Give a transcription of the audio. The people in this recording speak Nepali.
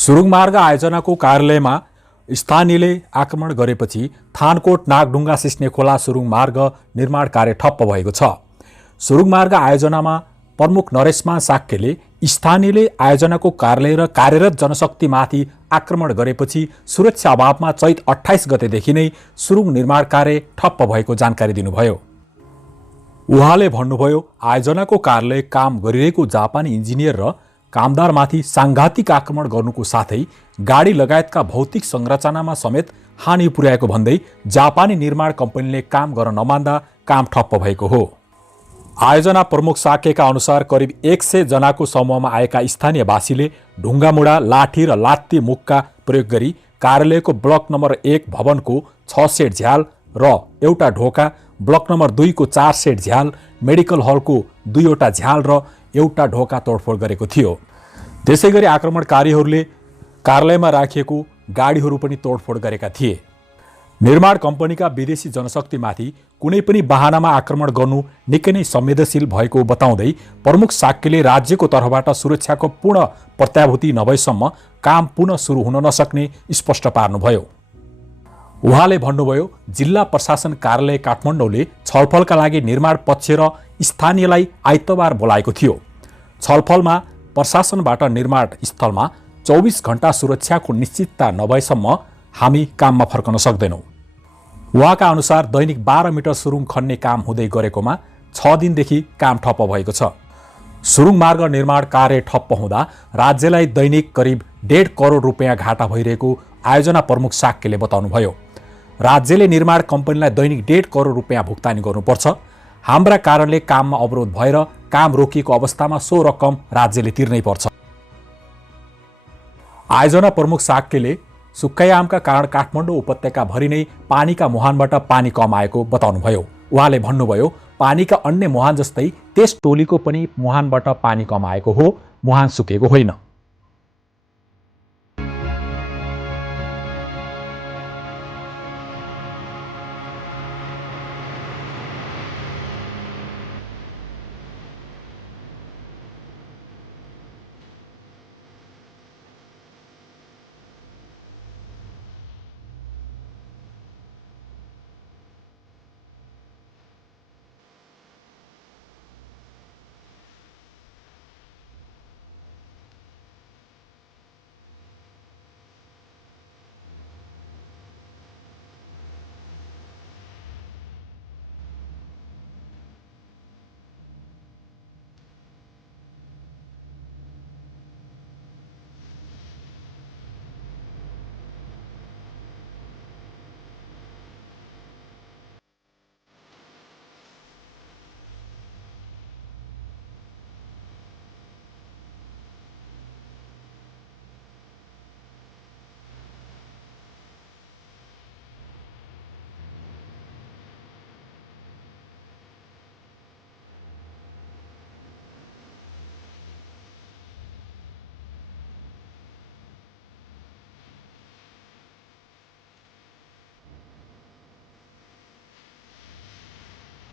सुरुङ मार्ग आयोजनाको कार्यालयमा स्थानीयले आक्रमण गरेपछि थानकोट नागढुङ्गा सिस्ने खोला सुरुङ मार्ग निर्माण कार्य ठप्प भएको छ। सुरुङ मार्ग आयोजनामा प्रमुख नरेशमान साक्यले स्थानीयले आयोजनाको कार्यालय र कार्यरत जनशक्तिमाथि आक्रमण गरेपछि सुरक्षा अभावमा चैत 28 गतेदेखि नै सुरुङ निर्माण कार्य ठप्प भएको जानकारी दिनुभयो। उहाँले भन्नुभयो, आयोजनाको कार्यालय काम गरिरहेको जापानी इन्जिनियर र कामदारमाथि सांघातिक आक्रमण गर्नुको साथै गाडी लगायतका भौतिक संरचनामा समेत हानि पुर्याएको भन्दै जापानी निर्माण कम्पनीले काम गर्न नमान्दा काम ठप्प भएको हो। आयोजना प्रमुख साक्यका अनुसार करिब 100 जनाको समूहमा आएका स्थानीयवासीले ढुङ्गामुढा, लाठी र लात्ते मुक्का प्रयोग गरी कार्यालयको ब्लक नम्बर 1 भवनको 6 सेट झ्याल र एउटा ढोका, ब्लक नम्बर 2 को 4 सेट झ्याल, मेडिकल हलको 2 वटा झ्याल र एउटा ढोका तोडफोड गरेको थियो। त्यसैगरी आक्रमणकारीहरूले कार्यालयमा राखिएको गाडीहरू पनि तोडफोड गरेका थिए। निर्माण कम्पनीका विदेशी जनशक्तिमाथि कुनै पनि बहानामा आक्रमण गर्नु निकै नै संवेदनशील भएको बताउँदै प्रमुख साक्यले राज्यको तर्फबाट सुरक्षाको पूर्ण प्रत्याभूति नभएसम्म काम पुनः सुरु हुन नसक्ने स्पष्ट पार्नुभयो। उहाँले भन्नुभयो, जिल्ला प्रशासन कार्यालय काठमाडौँले छलफलका लागि निर्माण पक्ष र स्थानीयलाई आइतबार बोलाएको थियो। छलफलमा प्रशासनबाट निर्माण स्थलमा 24 घण्टा सुरक्षाको निश्चितता नभएसम्म हामी काममा फर्कन सक्दैनौँ। उहाँका अनुसार दैनिक 12 मिटर सुरुङ खन्ने काम हुँदै गरेकोमा 6 दिनदेखि काम ठप्प भएको छ। सुरुङ मार्ग निर्माण कार्य ठप्प हुँदा राज्यलाई दैनिक करिब 1.5 करोड रुपियाँ घाटा भइरहेको आयोजना प्रमुख साक्यले बताउनुभयो। राज्यले निर्माण कम्पनीलाई दैनिक 1.5 करोड रुपियाँ भुक्तानी गर्नुपर्छ। हाम्रा कारणले काममा अवरोध भएर काम रोकिएको अवस्थामा सो रकम राज्यले तिर्नै पर्छ। आयोजना प्रमुख साक्यले सुक्खायामका कारण काठमाडौँ उपत्यकाभरि नै पानीका मुहानबाट पानी कम आएको बताउनुभयो। उहाँले भन्नुभयो, पानीका अन्य मुहान जस्तै त्यस टोलीको पनि मुहानबाट पानी कम आएको हो, मुहान सुकेको होइन।